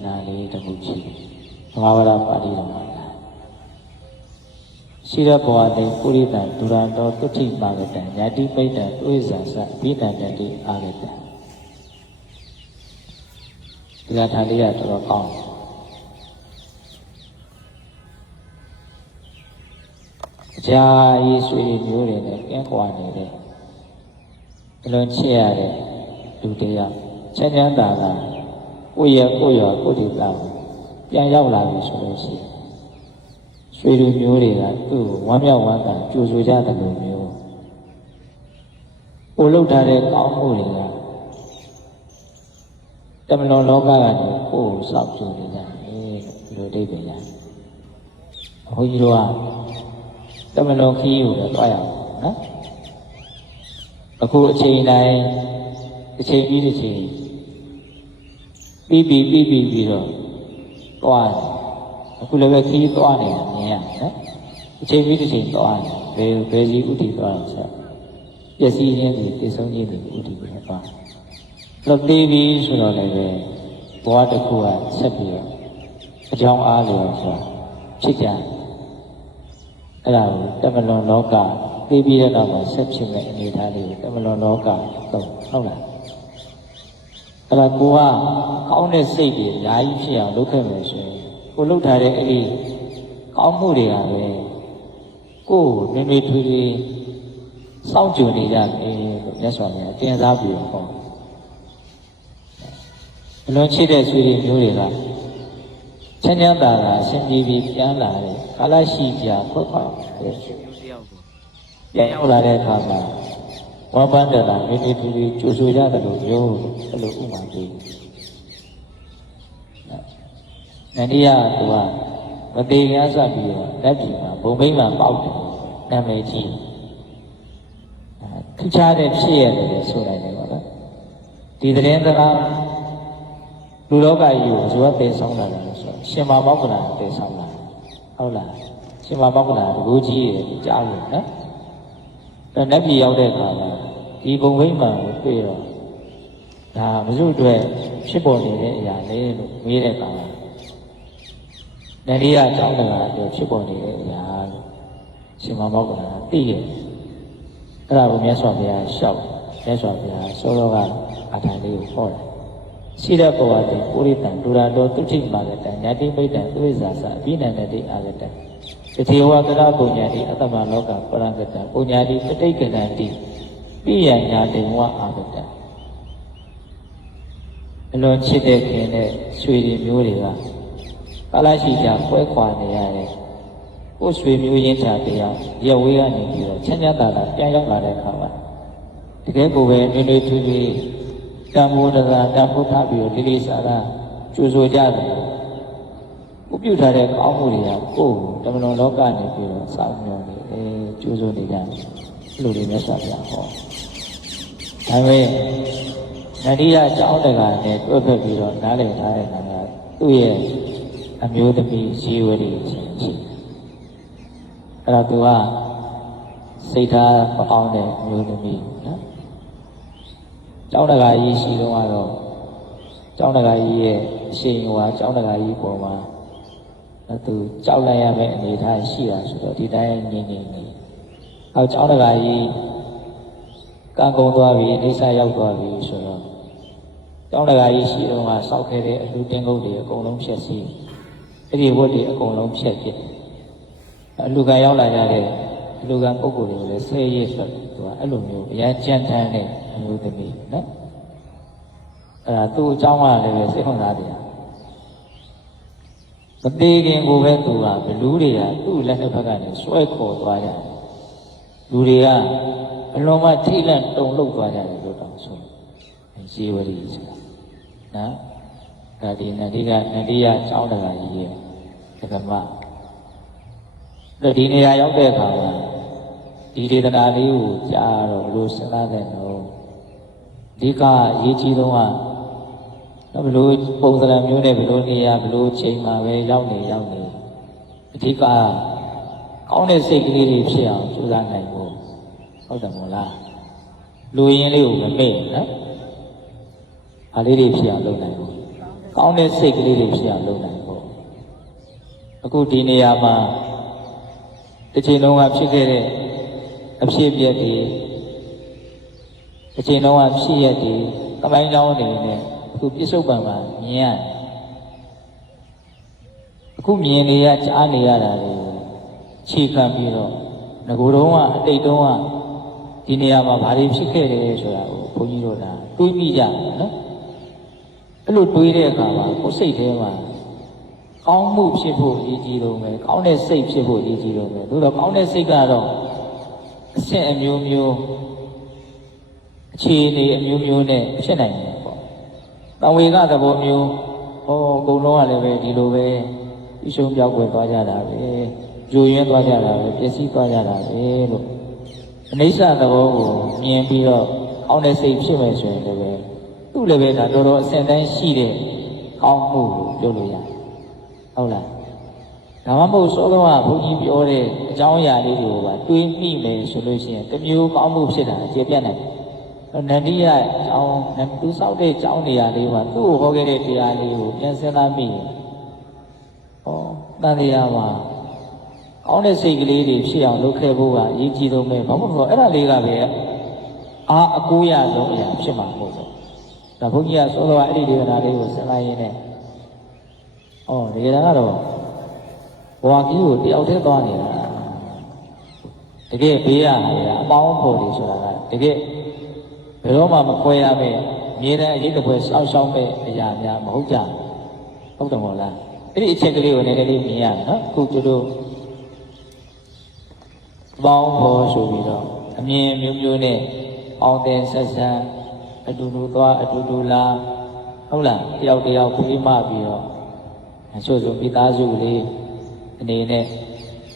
Nali the Buchi, Mavara Padi Ramana. Sira Boade, Purita, Durando, Tuti Magata, Yadi Peta, Uizasa, Pita Nadi Agata. Lathalia to the pound. Jai Sweet Murin, Yanquani, Lonchiare, Dudea, Chanyanda. ကိုယ့်ရဲ့ကိုယ်တည်တာပြန်ရောက်လာပြီဆိုလို့ရှိရင်ဆွေလူမျိုးတွေကသူ့ကိုဝမ်းမြောက်ဝမ်းသာကြိုဆိုကြတယ်လို့မျိုးကိုလှုပ်ထားတဲ့ကောင်းမှုတွေကတမလွန်လောကကနေကိုယ်ကိုစောင့်ကြိုနေကြတယ်လို့ဒီလိုအိဗယ်ရတယ်ဘုန်းကြီးတို့ကတမလွန်ခီးကိုလည်းတွားရအောင်နော်အခုအချိန်တိုင်းတစ်ချိန်ပြီးတစ်ချိန်ပြီးတော့တွားတယ်အခုလည်းပဲခီးတွားနေတာမြင်ရတယ်နော်အချိန်ပြီးတစ်ချိန်တွားတယ်ဘယ်ကြီးဥတည်တွားတယ်ဆိုပျက်စီးခြင်းတွေတည်ဆုံးခြင်းတွေဥတည်ပြီးတွားလွတ်သေးပြီဆိုတော့လည်းပဲဘဝတစ်ခုကဆက်ပြီးတော့အကြောင်းအားလျော်ဆိုဖြစ်ကြအဲ့ဒါကိုတမလွန်လောကသိပြီးတဲ့နောက်မှာဆက်ဖြစ်မဲ့အနေအထားလေးကိုတမလွန်လောကတော့ဟုတ်လားအဲ့ဒါကိုကကောင်းတဲ့စိတ်တွေအများကြီးဖြစ်အောင်လုပ်ခဲ့မယ်ဆိုရင်ကိုလုပ်ထားတဲ့အဲ့ဒီကောင်းမှုတွေကပဲကိုယ်နွေနွေထွေးထွေးစောင့်ကြိုနေကြတယ်လို့မြတ်စွာဘုရားတင်စားပြီးတော့ဟောအလွန်ချစ်တဲ့ဆွေတွေမျိုးတွေကချမ်းချမ်းသာသာဆင်ပြေပြီးပြန်လာတယ်ကာလရှိပြခွက်ခွက်ပြန်ရောက်လာတဲ့အခါမှာဝါပန်းတဲ့တာမိမိသူတွေကြိုဆိုကြတယ်လို့ပြောအဲ့လိုဥမာပေးနန္ဒီယသူကမသေးရစပြီးတော့လက်ပြည်မှာဘုံဘိမှန်ပေါက်တယ်နာမည်ကြီးထူးခြားတဲ့ဖြစ်ရတယ်လို့ဆိုလိုက်တယ်ပေါ့နော်ဒီသတင်းစကားလူလောကကြီးကိုဇောပင်ဆောင်လာတယ်ဆိုရှင်မမောက္ခဏာပင်ဆောင်လာဟုတ်လားရှင်မမောက္ခဏာတကူကြီးရဲ့ကြားလို့နော်အဲ့နတ်ပြည်ရောက်တဲ့အခါမှာဒီဘုံဘိမှန်ကိုတွေ့တော့ဒါမစုအတွက်ဖြစ်ပေါ်နေတဲ့အရာလေလို့မေးတဲ့အခါမှာနန္ဒီယအကြောင်းတရားအတွက်ဖြစ်ပေါ်နေတဲ့အရာလို့ရှင်မမောက္ခဏာသိရဲ့အဲ့ဒါကိုမြတ်စွာဘုရားရှောက်မြတ်စွာဘုရားစောစောကအထာလေးကိုဟောတယ်ရှိတဲ့ဘဝတည်းပုရိသံဒုရတောတုဋ္ဌိမာဂတံညာတိမိတ်တံသွေဇာစအဘိနန္တတိအာဂတံတတိဝကရပုညာတိအတ္တမလောကပရဂတံပုညာတိပဋိက္ခဏံတိပိယညာတိဝအာဂတံအလွန်ချစ်တဲ့ခင်တဲ့ဆွေတွေမျိုးတွေကကာလရှိကြပွဲခွာနေရတယ်ကိုယ်ဆွေမျိုးရင်းချတရားရဝေးကနေပြီးတော့ချမ်းသာတာပြန်ရောက်လာတဲ့အခါမှာတကယ်ကိုပဲနွေနွေထွေးထွေးတံမိုးတရားတံဖို့ထားပြီးတော့ဒီလေးစားတာကျိုးဆိုကြတယ်ကိုပြုထားတဲ့ကောင်းမှုတွေကကိုယ်တမလွန်လောကနေပြီးတော့စောင့်မျှော်နေကျိုးဆိုနေကြတယ်လူတွေနဲ့ဆက်ပြဟောဒါပေမဲ့နန္ဒီယအကြောင်းတရားနဲ့တွဲဖက်ပြီးတော့နားလည်ထားတဲ့အခါမှာသူ့ရဲ့အမျိုးသမီးဇီဝရီရှိအဲ့တော့သူကစိတ်ထားမကောင်းတဲ့အမျိုးသမီးနော်ကျောင်းတကာကြီးရှိတော့ကတော့ကျောင်းတကာကြီးရဲ့အရှိန်ဟွာကျောင်းတကာကြီးပေါ်မှာသူကြောက်လိုက်ရမယ့်အနေအထားရှိတာဆိုတော့ဒီတိုင်းငြိမ်နေအောက်ကျောင်းတကာကြီးကံကုန်သွားပြီအိဆာရောက်သွားပြီဆိုတော့ကျောင်းတကာကြီးရှိတော့ကစောက်ခဲ့တဲ့အလူတင်းကုတ်တွေအကုန်လုံးဖြက်စီးအဲ့ဒီဝတ်တွေအကုန်လုံးဖြက်ပြစ်အလူကံရောက်လာကြတဲ့အလူကံပုဂ္ဂိုလ်တွေကိုလည်းဆဲရဲဆိုသူကအဲ့လိုမျိုးအရန်ကြမ်းတမ်းတဲ့အမျိုးသမီးနော်အဲ့ဒါသူ့အကြောင်းကလည်းပဲစိတ်ဝင်စားတယ်မသေးခင်ကိုပဲသူကဘလူးတွေကသူ့လက်နှစ်ဖက်ကနေဆွဲခေါ်သွားကြတယ်လူတွေကအလုံးမထိတ်လန့်တုန်လှုပ်သွားကြတယ်လို့တောင်ဆိုဇီဝရီဆိုတာနော်ဒါဒီနန္ဒီယအကြောင်းတရားကြီးရဲ့ဓမ္မအဲ့ဒီနေရာရောက်တဲ့အခါမှာဒီဒေသနာလေးကိုကြားတော့ဘလို့စဉ်းစားတဲ့တော့ဒီကရေးကြီးဆုံးကဘလို့ပုံစံမျိုးနဲ့ဘလို့နေရာဘလို့ချိန်မှာပဲရောက်နေအဓိကကောင်းတဲ့စိတ်ကလေးတွေဖြစ်အောင်ကြိုးစားနိုင်ဖို့ဟုတ်တယ်မို့လားလူရင်းလေးကိုမမေ့နော်အားလေးတွေဖြစ်အောင်လုပ်နိုင်ဖို့ ကောင်းတဲ့စိတ်ကလေးတွေဖြစ်အောင်လုပ်နိုင်ဖို့အခုဒီနေရာမှာတစ်ချိန်လုံးကဖြစ်ခဲ့တဲ့အဖြစ်အပျက်တွေတစ်ချိန်လုံးကဖြစ်ရတဲ့ကမိုင်းကြောင်းတွေနဲ့အခုပြစ္ဆုတ်ပံမှာမြင်ရအခုမြင်နေရကြားနေရတာတွေခြေခံပြီးတော့ငကိုယ်တုံးကအတိတ်တုံးကဒီနေရာမှာဘာတွေဖြစ်ခဲ့တယ်ဆိုတာကိုဘုန်းကြီးတို့ကတွေးမိကြတယ်နော်အဲ့လိုတွေးတဲ့အခါမှာကိုယ်စိတ်ထဲမှာကောင်းမှုဖြစ်ဖို့အရေးကြီးတော့မယ်ကောင်းတဲ့စိတ်ဖြစ်ဖို့အရေးကြီးတော့မယ်သို့တော့ကောင်းတဲ့စိတ်ကတော့အဆင့်အမျိုးမျိုးအခြေအနေအမျိုးမျိုးနဲ့ဖြစ်နိုင်တယ်ပေါ့။တံဝေကသဘောမျိုးဟောအကုန်လုံးကလည်းပဲဒီလိုပဲအရှုံးပြောက်ွယ်သွားကြတာပဲ။ဂျိုရင်းသွားကြတာပဲပျက်စီးသွားကြတာပဲလို့အနိစ္စသဘောကိုမြင်ပြီးတော့ကောင်းတဲ့စိတ်ဖြစ်မယ်ဆိုရင်လည်းသူ့လည်းပဲဒါတော်တော်အဆင့်တိုင်းရှိတဲ့ကောင်းမှုကိုပြောလို့ရတယ်။ဟုတ်လား။ဒါမှမဟုတ်စောစောကဘုန်းကြီးပြောတဲ့အကြောင်းအရာလေးတွေကိုပါတွေးမိမယ်ဆိုလို့ရှိရင်တစ်မျိုးကောင်းမှုဖြစ်တာကျေပြတ်နိုင်တယ်နန္ဒီရအကြောင်းသူစောက်တဲ့အကြောင်းနေရာလေးမှာသူ့ကိုဟောခဲ့တဲ့တရားလေးကိုပြန်စဉ်းစားမိရင်တန်တရားမှာကောင်းတဲ့စိတ်ကလေးတွေဖြစ်အောင်လုပ်ခဲ့ဖို့ကအရေးကြီးဆုံးပဲဘာလို့လဲဆိုတော့အဲ့ဒါလေးကပဲအကူရဆုံးအရာဖြစ်မှာမဟုတ်ဘူးဒါဘုန်းကြီးကဆိုတော့အဲ့ဒီဒေသနာလေးကိုစဉ်းစားရင်းနဲ့ဒီကကတော့ဘဝကြီးကိုတယောက်တည်းသွားနေတာတကယ်ဘေးရတယ်အပေါင်းဖို့တွေဆိုတာကတကယ်ဘယ်တော့မှမခွဲရမယ်အမြဲတမ်းအရေးတပွဲစောင့်ရှောက်မဲ့အရာများမဟုတ်ကြဟုတ်တယ်မို့လားအဲ့ဒီအချက်ကလေးကိုနည်းနည်းလေးမြင်ရနော်အခုကျတို့ပေါင်းဖို့ဆိုပြီးတော့အမြင်မျိုးမျိုးနဲ့အောင်တင်ဆက်ဆံအတူတူသွားအတူတူလာဟုတ်လားတယောက်တယောက်ပြေးမှပြီးတော့ချို့ဆိုမိသားစုလေးအနေနဲ့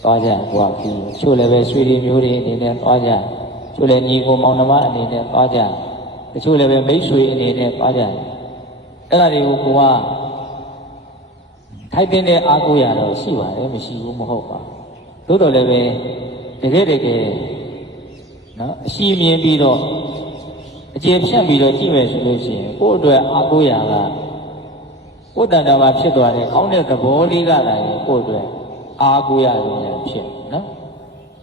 သွားကြဘွားပြီးချို့လည်းပဲဆွေတွေမျိုးတွေအနေနဲ့သွားကြချို့လည်းညီကိုမောင်နှမအနေနဲ့သွားကြတချို့လည်းပဲမိတ်ဆွေအနေနဲ့သွားကြအဲ့ဒါတွေကိုကိုကထိုက်တဲ့အားကိုးရတော့ရှိပါတယ်မရှိဘူးမဟုတ်ပါသို့တော်လည်းပဲတကယ်နော်အရှိမြင်ပြီးတော့အခြေဖြတ်ပြီးတော့ကြည့်မယ်ဆိုလို့ရှိရင်ကိုယ့်အတွက်အားကိုးရကကိုယ်တန်တာမှာဖြစ်သွားတဲ့ကောင်းတဲ့သဘောလေးကလည်းကိုယ့်အတွက်အားကိုးရလို့ဖြစ်နော်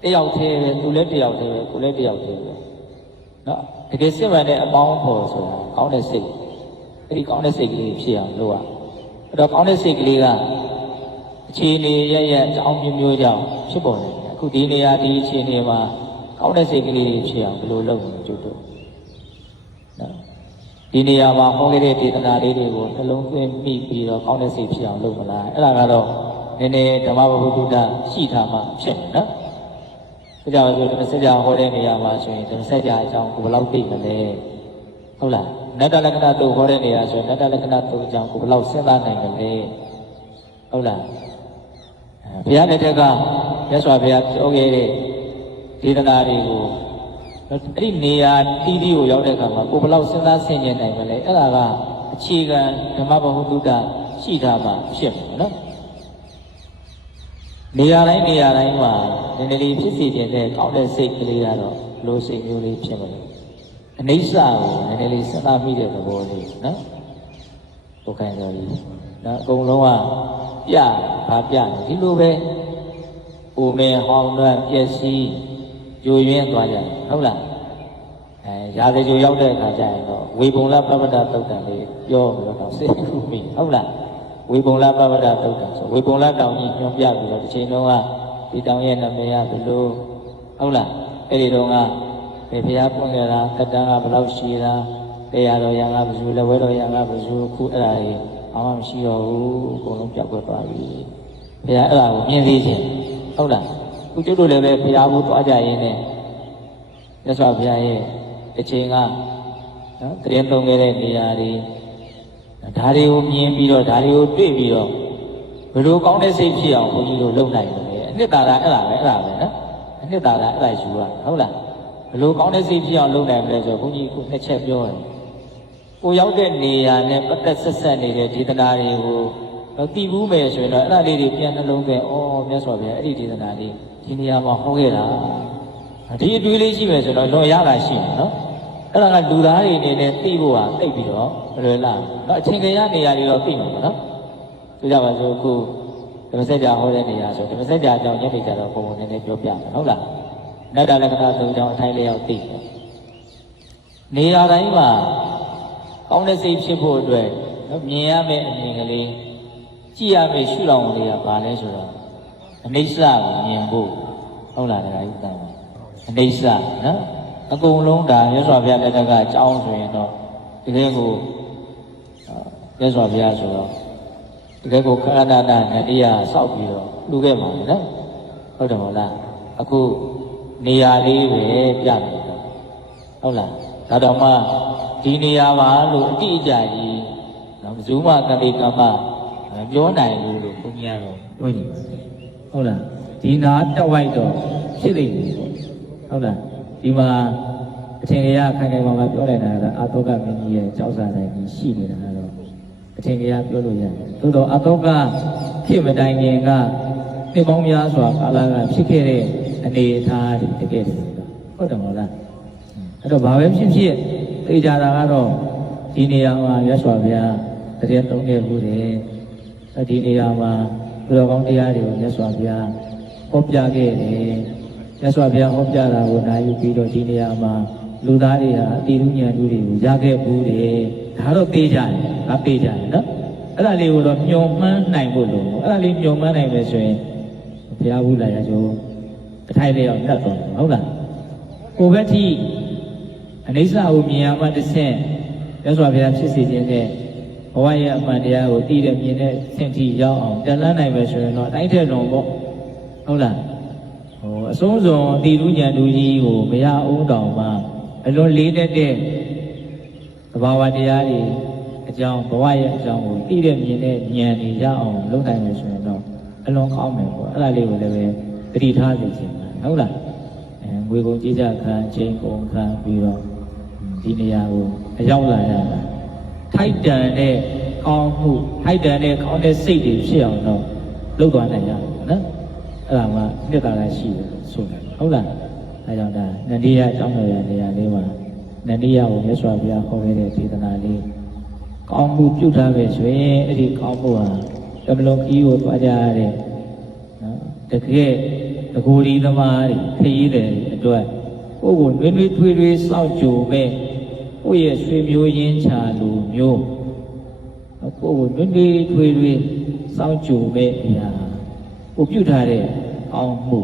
တယောက်တည်းပဲသူလည်းတယောက်တည်းပဲကိုယ်လည်းတယောက်တည်းပဲနော်တကယ်စစ်မှန်တဲ့အပေါင်းဖော်ဆိုတာကောင်းတဲ့စိတ်အဲ့ဒီကောင်းတဲ့စိတ်ကလေးဖြစ်အောင်လုပ်ရအဲ့တော့ကောင်းတဲ့စိတ်ကလေးကအခြေအနေရရအကြောင်းမျိုးမျိုးကြောင့်ဖြစ်ပေါ်နေတယ်အခုဒီနေရာဒီအခြေအနေမှာကောင်းတဲ့စိတ်ကလေးဖြစ်အောင်ဘယ်လိုလုပ်မလဲကျုပ်တို့နော်ဒီနေရာမှာဟောခဲ့တဲ့ဒေသနာလေးတွေကိုနှလုံးသွင်းမိပြီးတော့ကောင်းတဲ့စိတ်ဖြစ်အောင်လုပ်မလားအဲ့ဒါကတော့နည်းနည်းဓမ္မပဂုတ္တရှိထားမှဖြစ်မယ်နော်ဒါကြောင့်ဆိုဓမ္မစကြာဟောတဲ့နေရာမှာဆိုရင်ဓမ္မစကြာအကြောင်းကိုဘယ်လောက်သိမလဲဟုတ်လားနတ္တလက္ခဏာတုဟောတဲ့နေရာဆိုရင်နတ္တလက္ခဏာတုအကြောင်းကိုဘယ်လောက်စဉ်းစားနိုင်မလဲဟုတ်လားဘုရားလက်ထက်ကမြတ်စွာဘုရားပြောခဲ့တဲ့ဒေသနာတွေကိုအဲ့ဒီနေရာတီးတီးကိုရောက်တဲ့အခါမှာကိုဘယ်လောက်စဉ်းစားဆင်ခြင်နိုင်မလဲအဲ့ဒါကအခြေခံဓမ္မပဂုတ္တရှိထားမှဖြစ်မယ်နော်နေရာတိုင်းမှာနည်းနည်းလေးဖြစ်စီခြင်းနဲ့ကောင်းတဲ့စိတ်ကလေးကတော့လိုစိတ်မျိုးလေးဖြစ်မလို့အနိစ္စကိုနည်းနည်းလေးစဉ်းစားမိတဲ့သဘောလေးနော်ဘုခိုင်းတော်ကြီးနော်အကုန်လုံးကပြဒီလိုပဲအိုမဲဟောင်းတော့ပျက်စီးဂျိုရင်းသွားကြတယ်ဟုတ်လားရာဇဂျိုရောက်တဲ့အခါကျရင်တော့ဝေပုံလပပ္ပဒသုတ်တံလေးပြောပြီးတော့စိတ်ကူးမိဟုတ်လားဝေပုံလပပ္ပဒသုတ်တံဆိုဝေပုံလတောင်ကြီးညွှန်ပြပြီးတော့တစ်ချိန်လုံးကဒီတောင်ရဲ့နာမည်ကဘယ်လိုဟုတ်လားအဲ့ဒီတော့ကဘယ်ဘုရားပွင့်ကြတာကတ္တန်ကဘယ်လောက်ရှိတာတရားတော်ရံကဘယ်သူလက်ဝဲတော်ရံကဘယ်သူခုအဲ့ဒါကြီးဘာမှမရှိတော့ဘူးအကုန်လုံးပြောက်ွယ်သွားပြီဘုရားအဲ့ဒါကိုမြင်သိခြင်းဟုတ်လားခုကျုပ်တို့လည်းပဲဘုရားဘူးသွားကြရင်းနဲ့မြတ်စွာဘုရားရဲ့အချိန်ကနော်တရင်သုံးခဲ့တဲ့နေရာတွေဒါတွေကိုမြင်ပြီးတော့ဒါတွေကိုတွေ့ပြီးတော့ဘယ်လိုကောင်းတဲ့စိတ်ဖြစ်အောင်ဘုန်းကြီးတို့လုပ်နိုင်တယ်အနှစ်သာရအဲ့ဒါပဲနော်အနှစ်သာရအဲ့ဒါယူရဟုတ်လားဘယ်လိုကောင်းတဲ့စိတ်ဖြစ်အောင်လုပ်နိုင်မလဲဆိုတော့ဘုန်းကြီးခုနှစ်ချက်ပြောတယ်ကိုရောက်တဲ့နေရာနဲ့ပတ်သက်ဆက်ဆက်နေတဲ့ဒေသနာတွေကိုသိဘူးမယ်ဆိုရင်တော့အဲ့ဒါလေးတွေပြန်နှလုံးသွင်းမြတ်စွာဘုရားအဲ့ဒီဒေသနာလေးဒီနေရာမှာဟောခဲ့တာဒီအတွေ့လေးရှိမယ်ဆိုတော့လွန်ရတာရှိတယ်နော် အဲ့ဒါကလူသားတွေအနေနဲ့သိဖို့ဟာသိပြီးတော့လွယ်လာတော့အချိန်ကြီးရနေရာတွေတော့သိမှာပေါ့နော်သူကြပါစို့အခုဓမ္မစကြာဟောတဲ့နေရာဆိုဓမ္မစကြာအကြောင်းညနေကြတော့ပုံပုံနည်းနည်းပြောပြမယ်ဟုတ်လားနတ္တလက္ခဏာ၃ကြောင်းအထိုင်းလေးရောက်သိတယ်နေရာတိုင်းမှာကောင်းတဲ့စိတ်ဖြစ်ဖို့အတွက်မြင်ရမယ့်အမြင်ကလေးကြည့်ရမယ့်ရှုထောင့်လေးကဘာလဲဆိုတော့အနိစ္စကိုမြင်ဖို့ဟုတ်လားတရားဥပ္ပံအနိစ္စနော်အကုန်လုံးဒါမြတ်စွာဘုရားလက်ထက်ကအကြောင်းဆိုရင်တော့တကယ်ကိုမြတ်စွာဘုရားဆိုတော့တကယ်ကိုခန္ဓာနာနတရားစောက်ပြီးတော့လူခဲ့မှာလေနော်ဟုတ်တယ်မဟုတ်လားအခုနေရာလေးပဲပြနေတော့ဟုတ်လားဒါတော့မှဒီနေရာပါလို့အတိအကျကြီးနော်ဘယ်သူမှကတိကမ္မပြောနိုင်လို့ဘုရားတော့ပြောနေပါဟုတ်လားဒီနာတက်ဝိုက်တော့ဖြစ်နေပြီဟုတ်လားဒီမှာအထင်ကြီးခိုင်ခိုင်မာမာပြောလိုက်တာကအာတောကမင်းကြီးရဲ့ကြောက်စာတိုင်းကြီးရှိနေတာတော့အထင်ကြီးပြောလို့ရတယ်သို့တော့အာတောကဖြစ်မတိုင်ခင်ကနှစ်ပေါင်းများစွာကာလကဖြစ်ခဲ့တဲ့အနေအထားတွေတကယ်ဟုတ်တယ်မဟုတ်လားအဲ့တော့ဘာပဲဖြစ်ဖြစ်သိကြတာကတော့ဒီနေရာမှာမြတ်စွာဘုရားတကယ်သုံးခဲ့မှုတယ်ဒီနေရာမှာဘုရားကောင်းတရားတွေကိုမြတ်စွာဘုရားဟောပြခဲ့တယ်မြတ်စွာဘုရားဟောပြတာကိုနာယူပြီးတော့ဒီနေရာမှာလူသားတွေဟာအတိအဉာဏ်တွေကိုရခဲ့ဘူးတယ်ဒါတော့သိကြတယ်ဒါသိကြတယ်နော်အဲ့ဒါလေးကိုတော့မျှော်မှန်းနိုင်ဖို့လို့အဲ့ဒါလေးမျှော်မှန်းနိုင်မယ်ဆိုရင်ဘုရားဘူးလာရကျိုးအထိုက်လေးအောင်တတ်တော့ဟုတ်လားကိုဘက်ထိအနိစ္စကိုမြင်ရမှတစ်ဆင့်မြတ်စွာဘုရားဖြစ်စေခြင်းနဲ့ဘဝရဲ့အမှန်တရားကိုသိတဲ့မြင်တဲ့ဆင့်ထိရောက်အောင်တန်လန်းနိုင်မယ်ဆိုရင်တော့တိုင်းထက်လုံးပေါ့ဟုတ်လားအဆုံးစွန်တည်လူဉာဏ်လူကြီးကိုမရအောင်တောင်မှအလွန်လေးတဲ့သဘာဝတရားတွေအကြောင်းဘဝရဲ့အကြောင်းကိုသိတဲ့မြင်တဲ့ဉာဏ်တွေရအောင်လုပ်နိုင်မယ်ဆိုရင်တော့အလွန်ကောင်းမယ်ပေါ့အဲ့ဒါလေးကိုလည်းပဲတတိထားစေချင်တယ်ဟုတ်လားငွေကုန်ကြေးကြခံချိန်ကုန်ခံပြီးတော့ဒီနေရာကိုအရောက်လာရတာထိုက်တန်တဲ့ကောင်းမှုထိုက်တန်တဲ့ကောင်းတဲ့စိတ်တွေဖြစ်အောင်တော့လုပ်သွားနိုင်ရတယ်နော်အဲ့ဒါမှနှစ်သာရရှိတယ်ဆိုတယ်ဟုတ်လားအဲကြောင့်ဒါနန္ဒီယအကြောင်းတော်ရနေရာလေးမှာနန္ဒီယကိုမြတ်စွာဘုရားဟောခဲ့တဲ့ဒေသနာလေးကောင်းမှုပြုထားပဲဆိုရင်အဲ့ဒီကောင်းမှုဟာတမလုံးကြီးကိုတွားကြရတဲ့နော်တကယ်တကူဒီသမားတွေခရီးတဲ့အတွက်ကိုယ်ကိုနှွေးနှွေးထွေးထွေးစောင့်ကြိုမဲ့ကိုယ့်ရဲ့ဆွေမျိုးရင်းချာလူမျိုးကိုယ်ကိုနှွေးနှွေးထွေးထွေးစောင့်ကြိုမဲ့အရာကိုပြုထားတဲ့ကောင်းမှု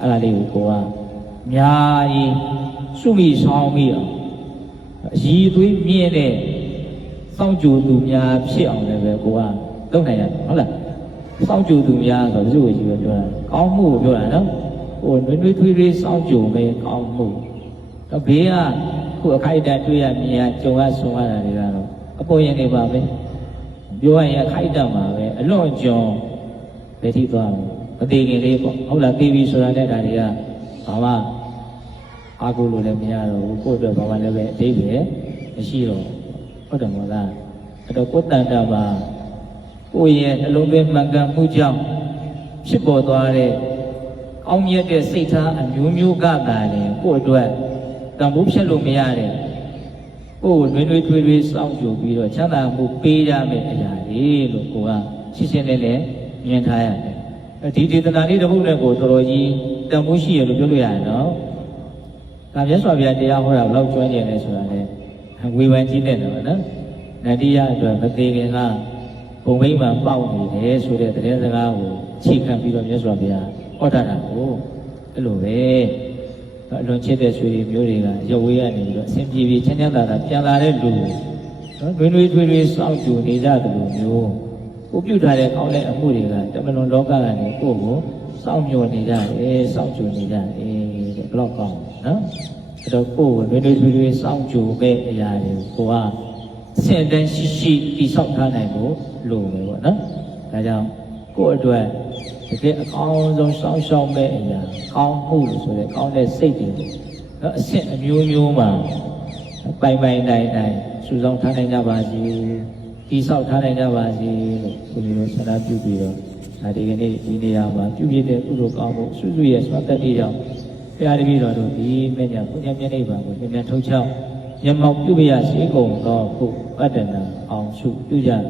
အဲ့ဒါလေးကိုကအများကြီးစုမိဆောင်ပြီးအောင်အည်သွေးမြင့်တဲ့စောင့်ကြိုသူများဖြစ်အောင်လည်းပဲကိုကလုပ်နိုင်ရတယ်ဟုတ်လားစောင့်ကြိုသူများဆိုတော့သူ့ကိုကြည့်ပြောတာကောင်းမှုကိုပြောတာနော်ဟိုနှွေးနှွေးထွေးထွေးစောင့်ကြိုမဲ့ကောင်းမှုတော့ဘေးကခုအခိုက်အတန့်တွေ့ရမြင်ရကြုံရဆုံရတာတွေကတော့အပေါ်ရင်နေပါပဲပြောရရင်အခိုက်အတန့်ပါပဲအလွန်ကျွံဘယ်ထိသွားမသိခင်လေးပေါ့ဟုတ်လားသိပြီဆိုတာနဲ့ဒါတွေကဘာမှအားကိုးလို့လည်းမရတော့ဘူးကိုယ့်အတွက်ဘာမှလည်းပဲအသေးပဲမရှိတော့ဟုတ်တယ်မဟုတ်လားအဲ့တော့ကိုယ်တန်တာပါကိုယ့်ရဲ့နှလုံးသွင်းမှန်ကန်မှုကြောင့်ဖြစ်ပေါ်သွားတဲ့ကောင်းမြတ်တဲ့စိတ်ထားအမျိုးမျိုးကသာလေကိုယ့်အတွက်တန်ဖိုးဖြစ်လို့မရတဲ့ကိုယ်ကိုနှွေးနှွေးထွေးထွေးစောင့်ကြိုပြီးတော့ချမ်းသာမှုပေးရမယ့်အရာတွေလို့ကိုကရှင်းရှင်းလင်းလင်းမြင်ထားရတယ်ဒီဒေသနာလေးတစ်ခုနဲ့ကိုတော်တော်ကြီးတန်ဖိုးရှိရလို့ပြောလို့ရတယ်နော်ဒါမြတ်စွာဘုရားတရားဟောတာဘယ်လောက်ကျွမ်းကျင်လဲဆိုတာလေဝေဖန်ကြည့်တဲ့နော်နန္ဒီယအတွက်မသေးခင်ကဘုံမိမ့်မှာပေါက်နေတယ်ဆိုတဲ့သတင်းစကားကိုချိခံပြီးတော့မြတ်စွာဘုရားဟောတာကိုအဲ့လိုပဲအလွန်ချစ်တဲ့ဆွေမျိုးတွေကရုပ်ဝေးရနေပြီးတော့အစဉ်ပြေပြေချမ်းချမ်းသာသာပြန်လာတဲ့လူနော်တွင်တွင်ထွေးထွေးစောင့်ကြိုနေကြတယ်လို့မျိုးကိုပြုထားတဲ့ကောင်းတဲ့အမှုတွေကတမန်တော်လောကကနေကိုယ့်ကိုစောင့်မျှော်နေကြတယ်စောင့်ကြိုနေကြတယ်တဲ့ဘလောက်ကောင်းနော်အဲ့တော့ကိုယ့်ကိုတွင်တွင်ထွေးထွေးစောင့်ကြိုပဲအရာတွေကိုကစင်တန်းရှိရှိတိဆောက်ထားနိုင်ဖို့လိုပဲပေါ့နော်ဒါကြောင့်ကိုယ့်အတွက်တကယ်အကောင်းဆုံးစောင့်ရှောက်မဲ့အရာကောင်းမှုလို့ဆိုတဲ့ကောင်းတဲ့စိတ်တွေနော်အဆင့်အမျိုးမျိုးမှာပိုင်ပိုင်နိုင်နိုင်စုဆောင်ထားနိုင်ကြပါစေတိဆောက်ထားနိုင်ကြပါစေလို့ဒီလိုဆန္ဒပြုပြီးတော့ဒီကနေ့ဒီနေရာမှာပြုပြတဲ့ကုသိုလ်ကောင်းမှုစုစုရဲ့စွမ်းတတ္တိကြောင့် ဘုရားတပည့်တော်တို့ဒီမြတ်ဘုရားမြတ်နိဗ္ဗာန်ကိုပြန်ထုံးချောင်းမျက်မှောက်ပြုပြရစေကုန်သောဟုပတ္တနာအောင်ရှုပြုကြကုန်